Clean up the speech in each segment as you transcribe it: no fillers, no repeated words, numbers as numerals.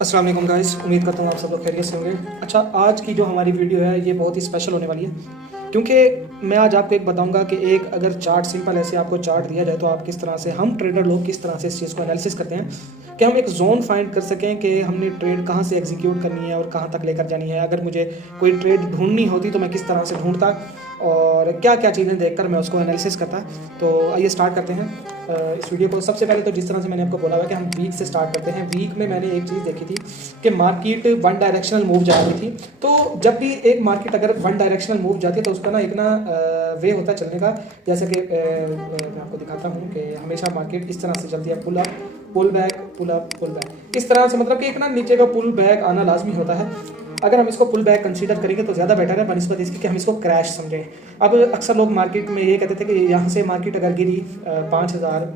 अस्सलाम वालेकुम गाइस, उम्मीद करता हूँ आप सब लोग खैरियत से होंगे। अच्छा, आज की जो हमारी वीडियो है ये बहुत ही स्पेशल होने वाली है, क्योंकि मैं आज आपको एक बताऊंगा कि एक अगर चार्ट सिंपल ऐसे आपको चार्ट दिया जाए तो आप किस तरह से, हम ट्रेडर लोग किस तरह से इस चीज़ को एनालिसिस करते हैं कि हम एक जोन फाइंड कर सकें कि हमने ट्रेड कहाँ से एग्जीक्यूट करनी है और कहाँ तक लेकर जानी है। अगर मुझे कोई ट्रेड ढूंढनी होती तो मैं किस तरह से ढूंढता और क्या क्या चीज़ें देखकर मैं उसको एनालिसिस करता। तो आइए स्टार्ट करते हैं इस वीडियो को। सबसे पहले तो जिस तरह से मैंने आपको बोला हुआ कि हम वीक से स्टार्ट करते हैं। वीक में मैंने एक चीज़ देखी थी कि मार्केट वन डायरेक्शनल मूव जा रही थी। तो जब भी एक मार्केट अगर वन डायरेक्शनल मूव जाती है तो उसका ना एक ना वे होता है चलने का, जैसे कि मैं आपको दिखाता हूँ कि हमेशा मार्केट इस तरह से चलती है, pull up pull back pull up pull back, इस तरह से। मतलब कि एक ना नीचे का पुल बैक आना लाजमी होता है। अगर हम इसको पुल बैक कंसीडर करेंगे तो ज़्यादा बेटर है बनस्पत इसकी कि हम इसको क्रैश समझें। अब अक्सर लोग मार्केट में ये कहते थे कि यहाँ से मार्केट अगर गिरी 5,000,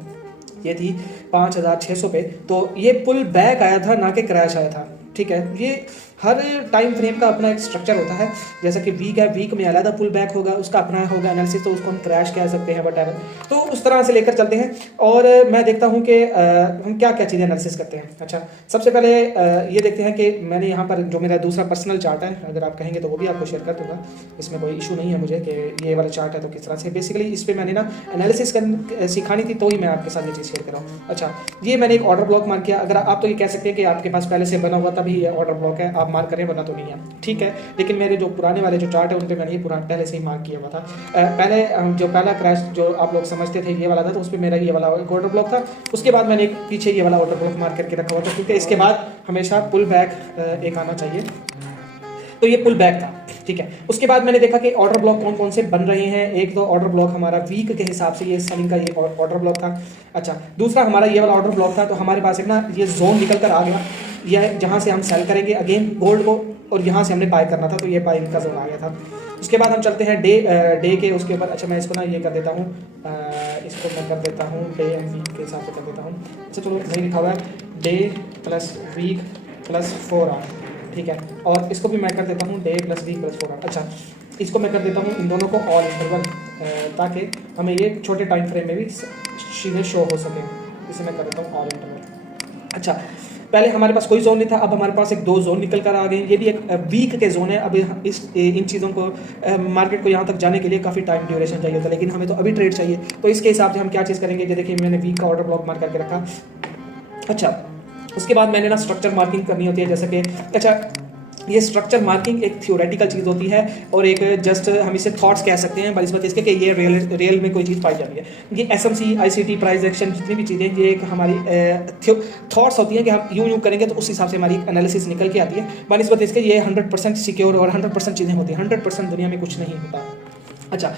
ये थी 5,600 पे, तो ये पुल बैक आया था ना कि क्रैश आया था। ठीक है, ये हर टाइम फ्रेम का अपना एक स्ट्रक्चर होता है। जैसा कि वीक है, वीक में अलग पुल बैक होगा, उसका अपना होगा एनालिसिस, तो उसको हम क्रैश कह सकते हैं वटएवर। तो उस तरह से लेकर चलते हैं और मैं देखता हूँ कि हम क्या क्या चीज़ें एनालिसिस करते हैं। अच्छा, सबसे पहले ये देखते हैं कि मैंने यहाँ पर जो मेरा दूसरा पर्सनल चार्ट है, अगर आप कहेंगे तो वो भी आपको शेयर कर दूँगा, इसमें कोई इशू नहीं है मुझे कि ये वाला चार्ट है तो किस तरह से। बेसिकली इस पर मैंने ना एनालिसिस सिखानी थी, तो ही मैं आपके साथ ये चीज़ शेयर कर रहा हूँ। अच्छा, ये मैंने एक ऑर्डर ब्लॉक मार्क किया। अगर आप तो ये कह सकते हैं कि आपके पास पहले से बना हुआ तभी ये ऑर्डर ब्लॉक है, आप मार्क करें, बना तो नहीं है, ठीक है। लेकिन मेरे जो पुराने वाले जो चार्ट है उन पे मैंने ये पुराना पहले से ही मार्क किया हुआ था। पहले जो पहला क्रैश जो आप लोग समझते थे ये वाला था, तो उस पर मेरा ये वाला ऑर्डर ब्लॉक था। उसके बाद मैंने एक पीछे ये वाला ऑर्डर ब्लॉक मार्क करके रखा हुआ था, क्योंकि इसके बाद हमेशा पुल बैक एक आना चाहिए। तो ये पुल बैक था, ठीक है। उसके बाद मैंने देखा कि ऑर्डर ब्लॉक कौन कौन से बन रहे हैं। एक तो ऑर्डर ब्लॉक हमारा वीक के हिसाब से, ये सेलिंग का ये ऑर्डर ब्लॉक था। अच्छा, दूसरा हमारा ये वाला ऑर्डर ब्लॉक था। तो हमारे पास एक ना ये जोन निकल कर आ गया, यह जहाँ से हम सेल करेंगे अगेन गोल्ड को, और यहाँ से हमने बाय करना था, तो ये बाइंग का जोन आ गया था। उसके बाद हम चलते हैं डे के उसके ऊपर। अच्छा, मैं इसको ना ये कर देता हूँ, इसको मैं कर देता हूँ डे एंड वीक के हिसाब से कर देता हूँ। अच्छा चलो, नहीं लिखा हुआ है, day plus week plus 4 R, ठीक है। और इसको भी मैं कर देता हूँ day plus week plus 4 R. अच्छा, इसको मैं कर देता हूँ इन दोनों को ऑल इंटरवल, ताकि हमें ये छोटे टाइम फ्रेम में भी चीज़ें शो हो सके। इसे मैं कर देता हूँ ऑल इंटरवल। अच्छा, पहले हमारे पास कोई जोन नहीं था, अब हमारे पास एक 2 जोन निकल कर आ गए। ये भी एक वीक के जोन है। अब इन चीज़ों को मार्केट को यहाँ तक जाने के लिए काफ़ी टाइम ड्यूरेशन चाहिए होता है, लेकिन हमें तो अभी ट्रेड चाहिए। तो इसके हिसाब से हम क्या चीज़ करेंगे, देखिए मैंने वीक का ऑर्डर ब्लॉक मार्क करके रखा। अच्छा, उसके बाद मैंने ना स्ट्रक्चर मार्किंग करनी होती है, जैसे कि अच्छा, ये स्ट्रक्चर मार्किंग एक थियोरेटिकल चीज़ होती है और एक जस्ट हम इसे थॉट्स कह सकते हैं बनिस्बत इसके कि ये रियल में कोई चीज़ पाई जाती है। ये एसएमसी, आईसीटी, प्राइस एक्शन, जितनी भी चीज़ें, ये एक हमारी थॉट्स होती हैं कि हम यूँ करेंगे तो उस हिसाब से हमारी एनालिसिस निकल के आती है। बनिस्बत इसके ये 100% सिक्योर और 100% चीज़ें होती हैं। 100% दुनिया में कुछ नहीं होता। अच्छा,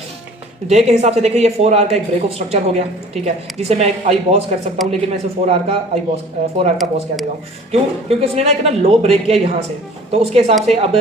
डे के हिसाब से देखिए ये 4 आर का एक ब्रेक ऑफ स्ट्रक्चर हो गया, ठीक है, जिसे मैं एक आई बॉस कर सकता हूँ, लेकिन मैं इसे 4 आर का आई बॉस 4 आर का बॉस कह देता हूँ। क्यों? क्योंकि उसने ना एक ना लो ब्रेक किया यहाँ से, तो उसके हिसाब से अब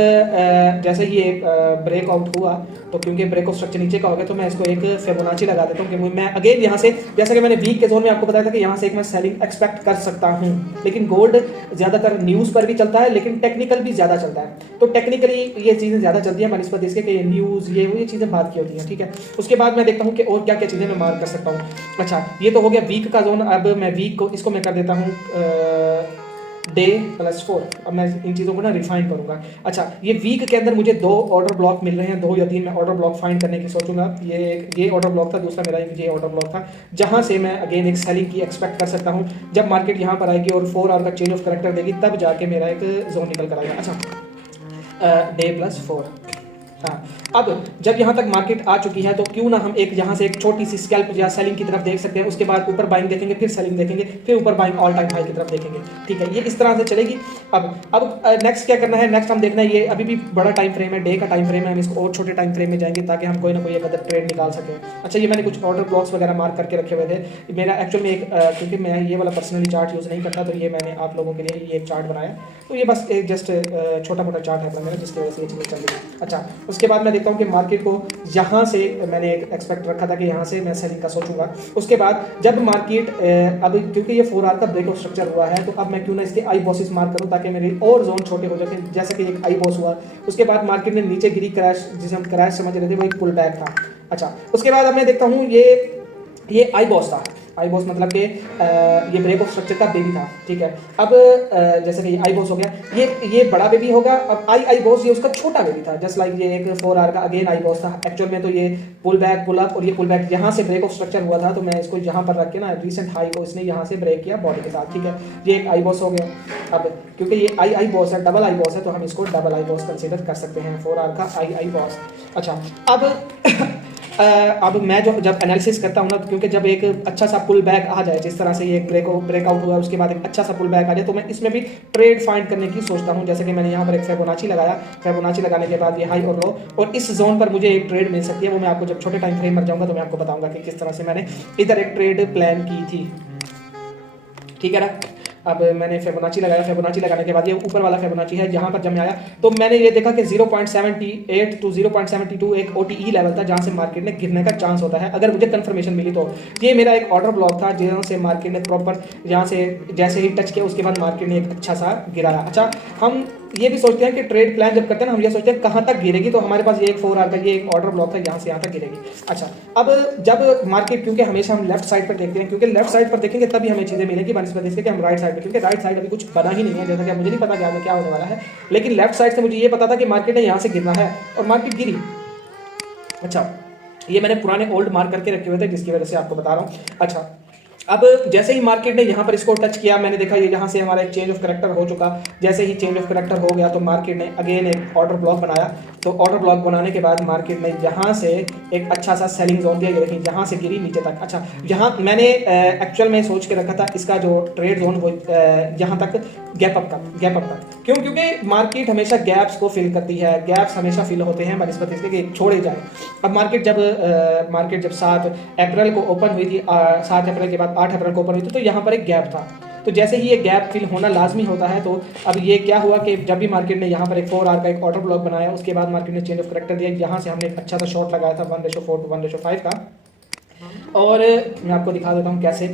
जैसे ही ये ब्रेक आउट हुआ, तो क्योंकि ब्रेक ऑफ स्ट्रक्चर नीचे का हो गया, तो मैं इसको एक फिबोनाची लगा देता हूँ कि मैं अगेन यहाँ से, जैसा कि मैंने वीक के जोन में आपको बताया था कि यहाँ से एक मैं सेलिंग एक्सपेक्ट कर सकता हूँ। लेकिन गोल्ड ज़्यादातर न्यूज़ पर भी चलता है, लेकिन टेक्निकल भी ज़्यादा चलता है। तो टेक्निकली ये चीज़ें ज़्यादा चलती हैं बनस्पत इसके कि न्यूज़ ये चीज़ें बात की होती हैं, ठीक है। उसके बाद मैं देखता हूँ कि और क्या क्या चीज़ें मैं मार्क कर सकता हूँ। अच्छा, ये तो हो गया वीक का जोन। अब मैं वीक को, इसको मैं कर देता हूँ डे प्लस 4। अब मैं इन चीज़ों को ना रिफाइन करूँगा। अच्छा, ये वीक के अंदर मुझे 2 ऑर्डर ब्लॉक मिल रहे हैं, 2 या 3 मैं ऑर्डर ब्लॉक फाइंड करने की सोचूंगा। ये ऑर्डर ब्लॉक था, दूसरा मेरा ये ऑर्डर ब्लॉक था, जहाँ से मैं अगेन एक सेलिंग की एक्सपेक्ट कर सकता हूँ। जब मार्केट यहाँ पर आएगी और 4 आवर का चेंज ऑफ करेक्टर देगी, तब जाके मेरा एक जोन निकल कर आएगा। अच्छा, डे प्लस 4। हाँ, अब जब यहाँ तक मार्केट आ चुकी है, तो क्यों ना हम एक यहाँ से एक छोटी सी स्कैल्प या सेलिंग की तरफ देख सकते हैं। उसके बाद ऊपर बाइंग देखेंगे, फिर सेलिंग देखेंगे, फिर ऊपर बाइंग ऑल टाइम हाई की तरफ देखेंगे, ठीक है। ये इस तरह से चलेगी। अब नेक्स्ट क्या करना है, नेक्स्ट हम देखना है, ये अभी भी बड़ा टाइम फ्रेम है, डे का टाइम फ्रेम है, हम इसको और छोटे टाइम फ्रेम में जाएंगे ताकि हम कोई ना कोई एक अदर ट्रेड निकाल सकें। अच्छा, ये मैंने कुछ ऑर्डर ब्लॉक्स वगैरह मार्क करके रखे हुए थे। मेरा एक्चुअल में एक क्योंकि मैं ये वाला पर्सनली चार्ट यूज़ नहीं करता, तो ये मैंने आप लोगों के लिए ये एक चार्ट बनाया। तो ये बस एक जस्ट छोटा मोटा चार्ट है मेरा, जिसकी वजह से ये चीज़ें चल रही है। अच्छा, उसके बाद मैं देखता हूँ कि मार्केट को यहाँ से मैंने एक एक्सपेक्ट रखा था कि यहाँ से मैं सेलिंग का सोचूंगा। उसके बाद जब मार्केट अब क्योंकि ये 4 आवर का ब्रेक ऑफ स्ट्रक्चर हुआ है, तो अब मैं क्यों ना इसके आई बॉसेस मार्क करूँ ताकि मेरे और जोन छोटे हो जाए, जैसे कि एक आई बॉस हुआ। उसके बाद मार्केट ने नीचे गिरी, क्रैश, जिसे हम क्रैश समझ रहे थे, वो एक पुल बैक था। अच्छा, उसके बाद अब मैं देखता हूँ ये आई बॉस था, आई बॉस मतलब कि ये ब्रेक ऑफ स्ट्रक्चर का बेबी था, ठीक है। अब जैसे कि आई बॉस हो गया, ये बड़ा बेबी होगा। अब आई बॉस ये उसका छोटा बेबी था, जस्ट लाइक ये एक 4R का अगेन आई बॉस था। एक्चुअल में तो ये पुल बैक पुल अप और ये पुल बैक यहाँ से ब्रेक ऑफ स्ट्रक्चर हुआ था, तो मैं इसको यहाँ पर रख के ना रिसेंट हाई को इसने यहाँ से ब्रेक किया बॉडी के साथ, ठीक है। ये एक आई बॉस हो गया। अब क्योंकि ये आई बॉस है, डबल आई बॉस है, तो हम इसको डबल आई बॉस कंसीडर कर सकते हैं, 4R का आई बॉस। अच्छा, अब मैं जब एनालिसिस करता हूँ ना, क्योंकि जब एक अच्छा सा पुल बैक आ जाए, जिस तरह से ये ब्रेकआउट हुआ, उसके बाद एक अच्छा सा पुल बैक आ जाए, तो मैं इसमें भी ट्रेड फाइंड करने की सोचता हूँ। जैसे कि मैंने यहाँ पर एक फिबोनाची लगाया, फिबोनाची लगाने के बाद ये हाई और लो, और इस जोन पर मुझे एक ट्रेड मिल सकती है। वो मैं आपको जब छोटे टाइम फ्रेम में जाऊँगा तो मैं आपको बताऊँगा कि किस तरह से मैंने इधर एक ट्रेड प्लान की थी, ठीक है ना। अब मैंने फिबोनाची लगाया, फिबोनाची लगाने के बाद ये ऊपर वाला फिबोनाची है, यहाँ पर जब मैं आया तो मैंने ये देखा कि 0.78 टू 0.72 एक OTE लेवल था, जहाँ से मार्केट ने गिरने का चांस होता है अगर मुझे कंफर्मेशन मिली तो। ये मेरा एक ऑर्डर ब्लॉक था, जहाँ से मार्केट ने प्रॉपर यहाँ से जैसे ही टच किया उसके बाद मार्केट ने एक अच्छा सा गिराया। अच्छा, हम ये भी सोचते हैं कि ट्रेड प्लान जब करते हैं ना, हम ये सोचते हैं कहाँ तक गिरेगी, तो हमारे पास ये एक 4R का ये एक ऑर्डर ब्लॉक था, यहाँ से यहाँ तक गिरेगी। अच्छा, अब जब मार्केट, क्योंकि हमेशा हम लेफ्ट साइड पर देखते हैं, क्योंकि लेफ्ट साइड पर देखेंगे तभी हमें चीज़ें मिलेंगी बनस्पत इसके कि हम राइट साइड पर, क्योंकि राइट साइड अभी कुछ बना ही नहीं है, जैसा कि मुझे नहीं पता कि आगे क्या होने वाला है, लेकिन लेफ्ट साइड से मुझे ये पता था कि मार्केट ने यहाँ से गिरना है और मार्केट गिरी। अच्छा, ये मैंने पुराने ओल्ड मार्क करके रखे हुए थे, जिसकी वजह से आपको बता रहा हूँ। अच्छा, अब जैसे ही मार्केट ने यहाँ पर इसको टच किया, मैंने देखा ये यहाँ से हमारा एक चेंज ऑफ करेक्टर हो चुका। जैसे ही चेंज ऑफ करेक्टर हो गया तो मार्केट ने अगेन एक ऑर्डर ब्लॉक बनाया। तो ऑर्डर ब्लॉक बनाने के बाद मार्केट ने यहाँ से एक अच्छा सा सेलिंग जोन दिया, ये देखिए यहाँ से गिरी नीचे तक। अच्छा, यहाँ मैंने एक्चुअल में सोच के रखा था इसका जो ट्रेड जोन वो यहाँ तक गैप अप तक। क्यों? क्योंकि मार्केट हमेशा गैप्स को फिल करती है, गैप्स हमेशा फिल होते हैं बनस्पत इसके कि छोड़े जाए। अब मार्केट जब 7 अप्रैल को ओपन हुई थी, 7 अप्रैल के बाद 8 अप्रैल को ओपन हुई थी, तो यहाँ पर एक गैप था। तो जैसे ही ये गैप फिल होना लाजमी होता है, तो अब ये क्या हुआ कि जब भी मार्केट ने यहाँ पर एक 4R का एक ऑर्डर ब्लॉक बनाया, उसके बाद मार्केट ने चेंज ऑफ करेक्टर दिया। यहाँ से हमने एक अच्छा सा शॉट लगाया था 1:4 to 1:5 का, और मैं आपको दिखा देता हूँ कैसे।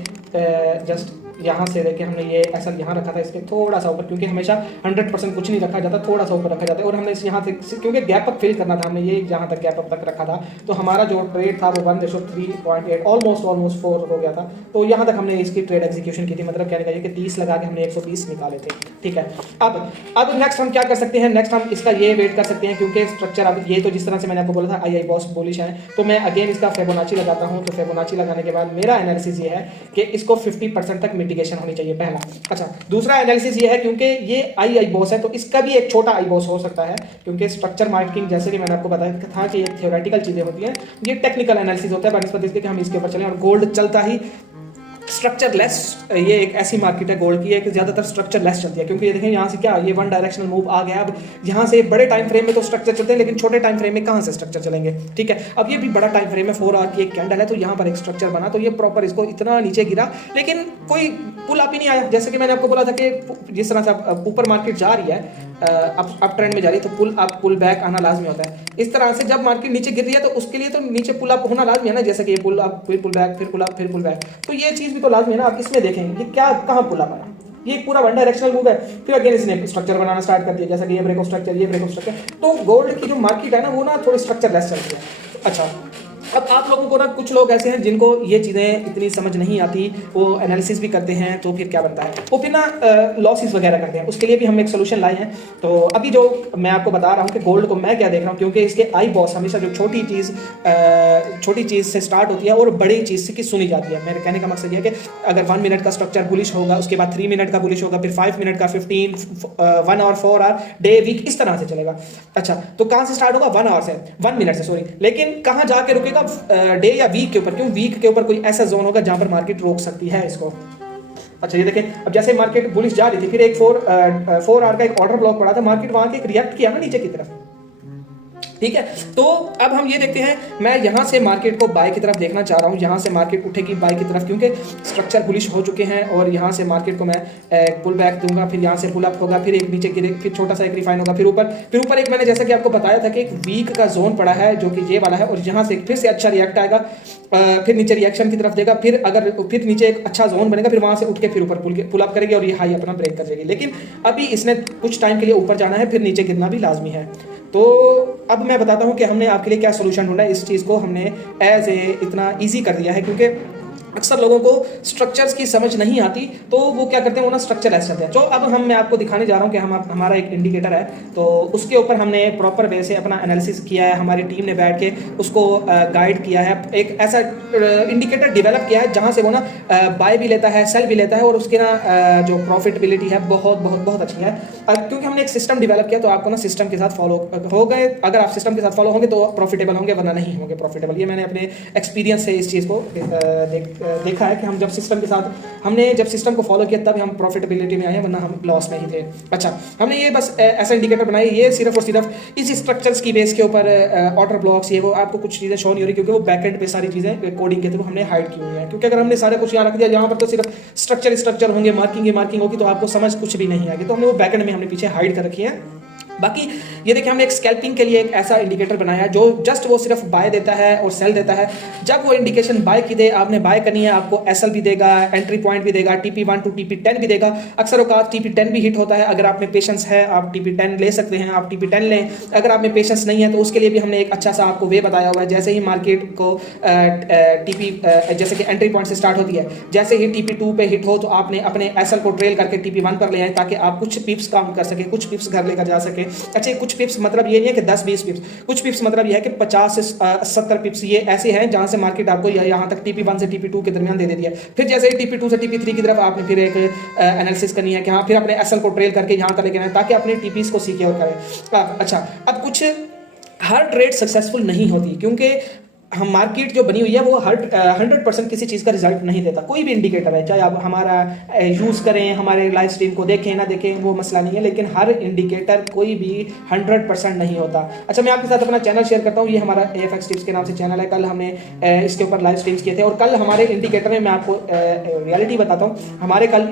जस्ट यहाँ से देखिए हमने ये ऐसा यहाँ रखा था, इसके थोड़ा सा ऊपर, क्योंकि हमेशा 100% कुछ नहीं रखा जाता, थोड़ा सा ऊपर रखा जाता है। और हमने इस यहाँ से क्योंकि गैप अप फिल करना था, हमने ये यहाँ तक गैप अप तक रखा था, तो हमारा जो ट्रेड था वो 1:3.8 ऑलमोस्ट 4 हो गया था। तो यहाँ तक हमने इसकी ट्रेड एग्जीक्यूशन की थी, मतलब कहने का ये कि 30 लगा के हमने 120 निकाले थे, ठीक है। अब नेक्स्ट हम क्या कर सकते हैं, नेक्स्ट हम इसका ये वेट कर सकते हैं, क्योंकि स्ट्रक्चर अब ये तो जिस तरह से मैंने आपको बोला था आई बॉस बुलिश है, तो मैं अगेन इसका फिबोनाची लगाता हूँ। तो फिबोनाची लगाने के बाद मेरा एनालिसिस ये है कि इसको 50% तक मिटिगेशन होनी चाहिए, पहला। अच्छा, दूसरा एनालिसिस ये है, क्योंकि ये आई बॉस है तो इसका भी एक छोटा आई बॉस हो सकता है, क्योंकि स्ट्रक्चर मार्किंग जैसे कि मैंने आपको बताया था कि ये थ्योरेटिकल चीजें होती हैं, ये टेक्निकल एनालिसिस होता है बनस्पत इसके कि हम इसके ऊपर चलें। और गोल्ड चलता ही स्ट्रक्चर लेस, ये एक ऐसी मार्केट है गोल्ड की है कि ज्यादातर स्ट्रक्चर लेस चलती है, क्योंकि ये देखें यहाँ से क्या ये वन डायरेक्शनल मूव आ गया। अब यहाँ से बड़े टाइम फ्रेम में तो स्ट्रक्चर चलते हैं, लेकिन छोटे टाइम फ्रेम में कहाँ से स्ट्रक्चर चलेंगे, ठीक है। अब ये भी बड़ा टाइम फ्रेम है, 4R की एक कैंडल है, तो यहाँ पर एक स्ट्रक्चर बना, तो ये प्रॉपर इसको इतना नीचे गिरा, लेकिन कोई पुल अप ही नहीं आया। जैसे कि मैंने आपको बोला था कि जिस तरह से ऊपर मार्केट जा रही है, अप ट्रेंड में जा रही है, तो पुल अप पुल बैक आना लाजमी होता है। इस तरह से जब मार्केट नीचे गिर रही है तो उसके लिए तो नीचे पुल अप होना लाजमी है ना, जैसे कि ये पुल अप फिर पुल बैक, फिर पुल अप फिर पुल बैक, तो ये चीज भी तो लाजमी है ना। आप इसमें देखेंगे ये क्या कहाँ पुल अप आया, ये पूरा वन डायरेक्शनल मूव है। फिर अगेन इसने स्ट्रक्चर बनाना स्टार्ट कर दिया, जैसा कि ये ब्रेक ऑफ स्ट्रक्चर, ये ब्रेक ऑफ स्ट्रक्चर। तो गोल्ड की जो मार्केट है ना, वो ना थोड़ी स्ट्रक्चर लेस चलती है। अच्छा, अब आप लोगों को ना कुछ लोग ऐसे हैं जिनको ये चीज़ें इतनी समझ नहीं आती, वो एनालिसिस भी करते हैं, तो फिर क्या बनता है, वो फिर ना लॉसेस वगैरह करते हैं। उसके लिए भी हम एक सोल्यूशन लाए हैं। तो अभी जो मैं आपको बता रहा हूँ कि गोल्ड को मैं क्या देख रहा हूँ, क्योंकि इसके आई बॉस हमेशा जो छोटी चीज़ से स्टार्ट होती है और बड़ी चीज़ से की सुनी जाती है। मेरे कहने का मकसद ये है कि अगर 1 मिनट का स्ट्रक्चर बुलिश होगा, उसके बाद 3 मिनट का बुलिश होगा, फिर 5 मिनट का, 15, 1 आवर, 4 आवर, डे, वीक, इस तरह से चलेगा। अच्छा, तो कहाँ से स्टार्ट होगा, 1 मिनट से, सॉरी, लेकिन कहाँ जाके रुकेगा, डे या वीक के ऊपर। क्यों? वीक के ऊपर कोई ऐसा जोन होगा जहां पर मार्केट रोक सकती है इसको। अच्छा, ये देखें, अब जैसे मार्केट बुलिश जा रही थी, फिर एक 4R का एक ऑर्डर ब्लॉक पड़ा था, मार्केट वहां के एक रिएक्ट किया ना नीचे की तरफ, ठीक है। तो अब हम ये देखते हैं, मैं यहाँ से मार्केट को बाय की तरफ देखना चाह रहा हूँ, यहाँ से मार्केट उठेगी बाय की तरफ, क्योंकि स्ट्रक्चर बुलिश हो चुके हैं। और यहाँ से मार्केट को मैं पुल बैक दूंगा, फिर यहाँ से पुल अप होगा, फिर एक नीचे गिरे, फिर छोटा सा एक रिफाइन होगा, फिर ऊपर एक मैंने जैसा कि आपको बताया था कि एक वीक का जोन पड़ा है जो कि ये वाला है, और यहाँ से फिर से अच्छा रिएक्ट आएगा, फिर नीचे रिएक्शन की तरफ देगा, फिर नीचे एक अच्छा जोन बनेगा, फिर वहाँ से उठ के फिर ऊपर पुल अप करेगी और ये हाई अपना ब्रेक कर देगी। लेकिन अभी इसने कुछ टाइम के लिए ऊपर जाना है, फिर नीचे गिरना भी लाजमी है। तो अब मैं बताता हूँ कि हमने आपके लिए क्या सोल्यूशन ढूंढा है। इस चीज़ को हमने इतना ईजी कर दिया है, क्योंकि अक्सर लोगों को स्ट्रक्चर्स की समझ नहीं आती, तो वो क्या करते हैं, वो ना स्ट्रक्चर ऐसे करते हैं। तो अब मैं आपको दिखाने जा रहा हूँ कि हमारा एक इंडिकेटर है, तो उसके ऊपर हमने प्रॉपर वे से अपना एनालिसिस किया है, हमारी टीम ने बैठ के उसको गाइड किया है, एक ऐसा इंडिकेटर डेवलप किया है जहाँ से वो ना बाय भी लेता है, सेल भी लेता है, और उसकी ना जो प्रॉफिटेबिलिटी है बहुत बहुत बहुत अच्छी है। क्योंकि हमने एक सिस्टम डेवलप किया, तो आपको ना सिस्टम के साथ फॉलो हो गए, अगर आप सिस्टम के साथ फॉलो होंगे तो प्रॉफिटेबल होंगे, वरना नहीं होंगे प्रॉफिटेबल। ये मैंने अपने एक्सपीरियंस से इस चीज़ को देखा है कि हम जब सिस्टम के साथ जब सिस्टम को फॉलो किया तब हम प्रॉफिटेबिलिटी में आए, वरना हम लॉस में ही थे। अच्छा, हमने ये बस ऐसा इंडिकेटर बनाया, ये सिर्फ और सिर्फ इस स्ट्रक्चर्स की बेस के ऊपर ऑर्डर ब्लॉक्स, ये वो आपको कुछ चीज़ें शो नहीं हो रही, क्योंकि वो बैकएंड पे सारी चीज़ें कोडिंग के थ्रू हमने हाइड की हुई है। क्योंकि अगर हमने सारा कुछ यहाँ रख दिया, यहाँ पर तो सिर्फ स्ट्रक्चर होंगे, मार्किंग होगी, तो आपको समझ कुछ भी नहीं आएगी, तो हमने वो बैकएंड में हमने पीछे हाइड कर रखी है। बाकी ये देखिए, हमने एक स्कैल्पिंग के लिए एक ऐसा इंडिकेटर बनाया है जो जस्ट वो सिर्फ बाय देता है और सेल देता है। जब वो इंडिकेशन बाय की दे, आपने बाय करनी है, आपको एसएल भी देगा, एंट्री पॉइंट भी देगा, TP1 टू TP10 भी देगा। अक्सर औकात TP10 भी हिट होता है। अगर आप में पेशेंस है, आप TP10 ले सकते हैं, आप TP10 लें। अगर आप में पेशेंस नहीं है तो उसके लिए भी हमने एक अच्छा सा आपको वे बताया हुआ है। जैसे ही मार्केट को जैसे कि एंट्री पॉइंट से स्टार्ट होती है, जैसे ही TP2 पे हिट हो तो आपने अपने एसएल को ट्रेल करके TP1 पर ले आए, ताकि आप कुछ पिप्स काम कर सके, कुछ पिप्स घर लेकर जा सके। अच्छा, कुछ पिप्स मतलब ये नहीं है कि 10-20 पिप्स, कुछ पिप्स मतलब ये है कि 50 से 70 पिप्स ये ऐसे हैं जहां से मार्केट आपको यहाँ तक TP1 से TP2 के दरमियान दे देती है। फिर जैसे ही TP2 से TP3 की तरफ आपने फिर एक एनालिसिस करनी है कि हाँ, फिर अपने एसएल को ट्रेल करके यहाँ तक लेके आए, ताकि अपने TPs को सीखे और करें। अच्छा, अब कुछ हर ट्रेड सक्सेसफुल नहीं होती, क्योंकि हम मार्केट जो बनी हुई है वो 100% किसी चीज़ का रिजल्ट नहीं देता। कोई भी इंडिकेटर है, चाहे आप हमारा यूज़ करें, हमारे लाइव स्ट्रीम को देखें ना देखें, वो मसला नहीं है, लेकिन हर इंडिकेटर कोई भी 100% नहीं होता। अच्छा, मैं आपके साथ अपना चैनल शेयर करता हूँ। ये हमारा AFX टिप्स के नाम से चैनल है। कल हमने इसके ऊपर लाइव स्ट्रीम्स किए थे, और कल हमारे इंडिकेटर में मैं आपको रियलिटी बताता हूँ। हमारे कल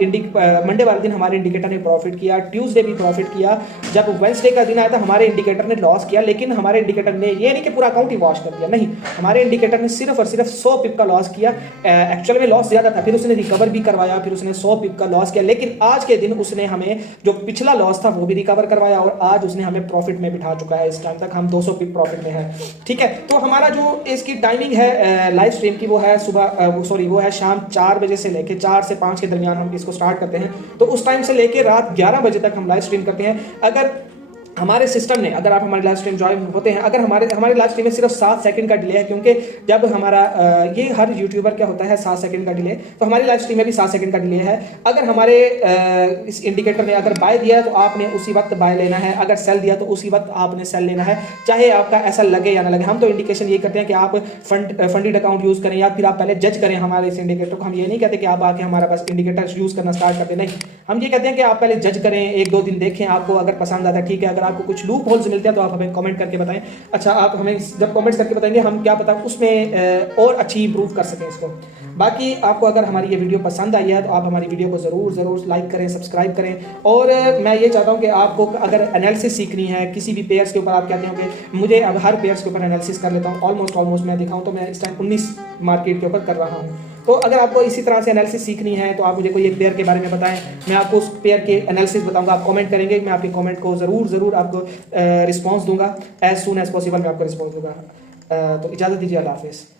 मंडे वाले दिन हमारे इंडिकेटर ने प्रॉफिट किया, ट्यूसडे भी प्रॉफिट किया। जब वेडनेसडे का दिन आया था, हमारे इंडिकेटर ने लॉस किया, लेकिन हमारे इंडिकेटर ने ये नहीं कि पूरा अकाउंट ही वॉश कर दिया, नहीं, हमारे इंडिकेटर ने सिर्फ और सिर्फ 100 पिप का लॉस किया। एक्चुअल में लॉस ज्यादा था, फिर उसने रिकवर भी करवाया, फिर उसने 100 पिप का लॉस किया, लेकिन आज के दिन उसने हमें जो पिछला लॉस था वो भी रिकवर करवाया, और आज उसने हमें प्रॉफिट में बिठा चुका है। इस टाइम तक हम 200 पिप प्रॉफिट में है। ठीक है, तो हमारा जो इसकी टाइमिंग है लाइव स्ट्रीम की, वो है वो है शाम 4 बजे से लेके 4 से 5 के दरमियान हम इसको स्टार्ट करते हैं। तो उस टाइम से लेके रात 11 बजे तक हम लाइव स्ट्रीम करते हैं। अगर हमारे सिस्टम ने, अगर आप हमारे लाइव स्ट्रीम ज्वाइन होते हैं, अगर हमारे लाइव स्ट्रीम में सिर्फ 7 सेकंड का डिले है, क्योंकि जब हमारा ये हर यूट्यूबर क्या होता है 7 सेकंड का डिले, तो हमारी लाइव स्ट्रीम में भी 7 सेकंड का डिले है। अगर हमारे इस इंडिकेटर ने अगर बाय दिया है तो आपने उसी वक्त बाय लेना है, अगर सेल दिया तो उसी वक्त आपने सेल लेना है, चाहे आपका ऐसा लगे या ना लगे। हम तो इंडिकेशन ये करते हैं कि आप फंडेड अकाउंट यूज करें, या फिर आप पहले जज करें हमारे इस इंडिकेटर को। हम ये नहीं कहते कि आप आके हमारा बस इंडिकेटर यूज करना स्टार्ट कर दें, नहीं, हम ये कहते हैं कि आप पहले जज करें, 1-2 दिन देखें, आपको अगर पसंद आता है ठीक है, अगर आपको कुछ लूप होल्स मिलते हैं तो आप हमें कमेंट करके बताएं। अच्छा, आप हमें जब कमेंट्स करके बताएंगे, हम क्या पता उसमें और अच्छी इंप्रूव कर सकें इसको। बाकी आपको अगर हमारी ये वीडियो पसंद आई है तो आप हमारी वीडियो को ज़रूर लाइक करें, सब्सक्राइब करें। और मैं ये चाहता हूँ कि आपको अगर एनालिसिस सीखनी है किसी भी पेयर्स के ऊपर, आप कहते हो कि मुझे अब हर पेयर्स के ऊपर एनालिसिस कर लेता हूँ, ऑलमोस्ट मैं दिखाऊँ तो मैं इस टाइम 19 मार्केट के ऊपर कर रहा हूँ। तो अगर आपको इसी तरह से एनालिसिस सीखनी है तो आप मुझे कोई एक पेयर के बारे में बताएं, मैं आपको उस पेयर के एनालिसिस बताऊंगा। आप कमेंट करेंगे, मैं आपके कमेंट को ज़रूर आपको रिस्पांस दूंगा, एज सून एज पॉसिबल मैं आपको रिस्पांस दूंगा। तो इजाज़त दीजिए, अल्लाह हाफिज़।